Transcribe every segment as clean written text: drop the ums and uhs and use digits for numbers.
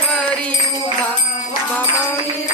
वरी उभा मामाई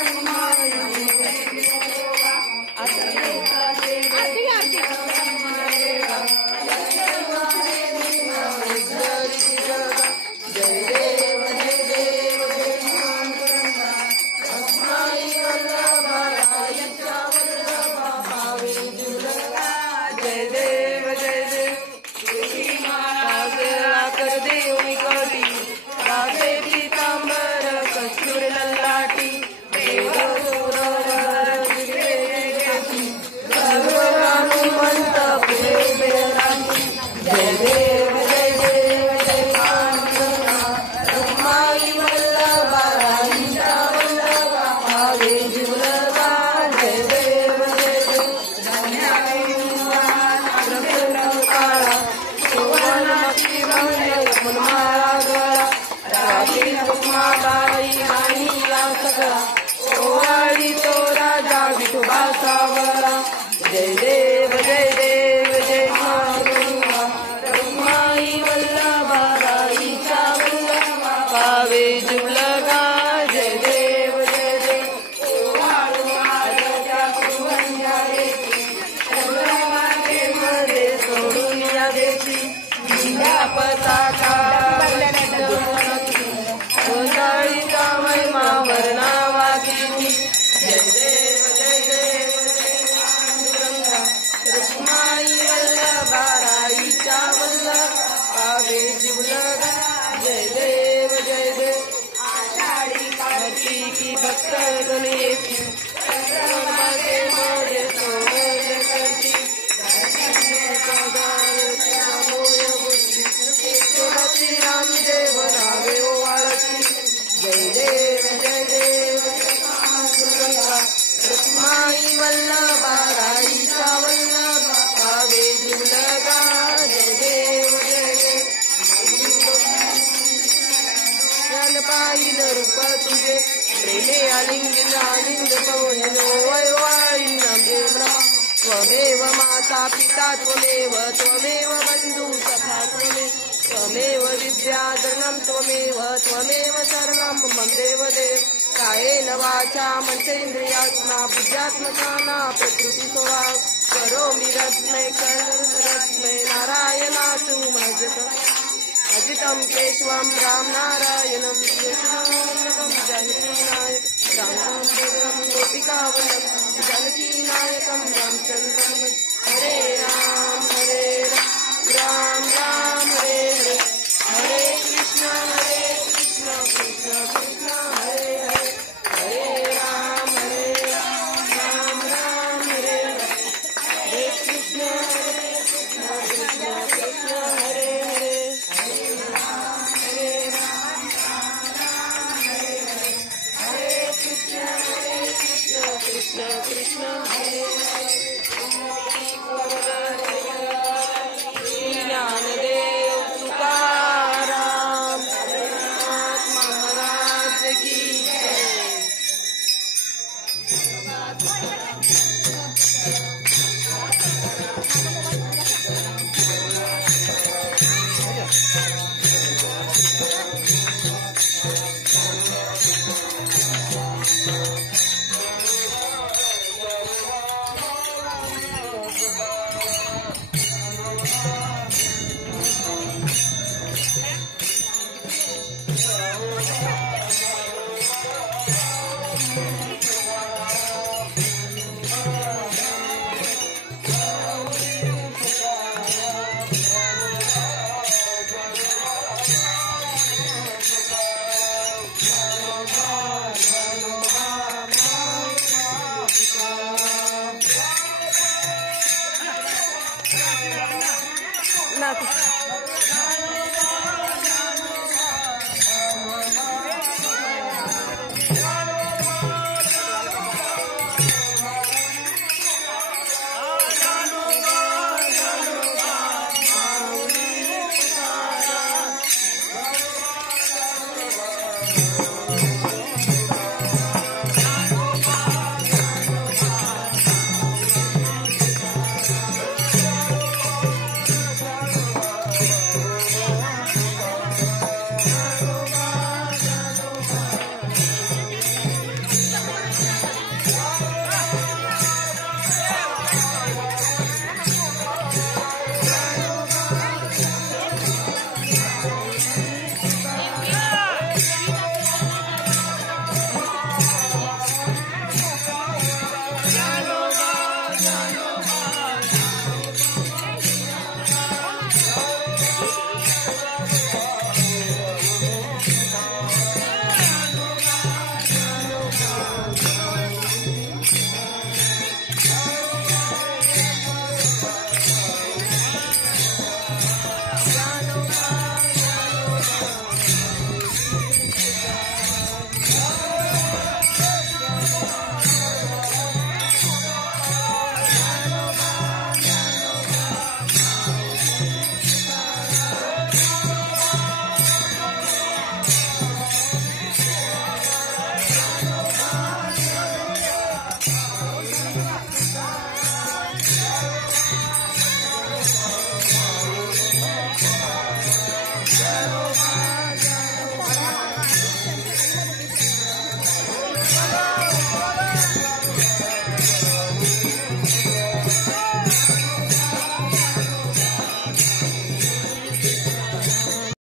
जय देव जय देव जय रुक्माई वल्लभाईचा वल्लभा पावे जुलगा जय देव जय देव मध्ये सोडून या देशी पताका गोंधळीचा महिमा वर्णावाची जय देव जय देव रुक्माई वल्लभाईचा वल्लभ पावे जुलगा जय देव जय देव आषाढी कार्तिकी भक्त गणेश मध्ये सोडले करती रामदेव नावे ओवाळती जय देव जय देव रुक्माई वल्लभाईचा वल्लभ पावे जुलगा जय देव जय देव पाहिलं रूप तुझे प्रेमे आलिंगिन आलिंग पवनो वैवाळीनं प्रेम त्वमेव माता पिता त्वमेव त्वमेव बंधू सखा त्वमेव विद्याधरणं त्वमेव शरणं मम देवदेव कायेन वाचा मनसेन्द्रियात्मा बुद्ध्यात्मका प्रकृती स्वभाव करोमि रत्नै नारायणातु मजत अजितं केशवं राम नारायणं जानकीनायक रामचन्द्रं गोपिकावल्लभं जानकीनायकं रामचन्द्रं हरे राम राम राम हरे हरे हरे कृष्ण कृष्ण कृष्ण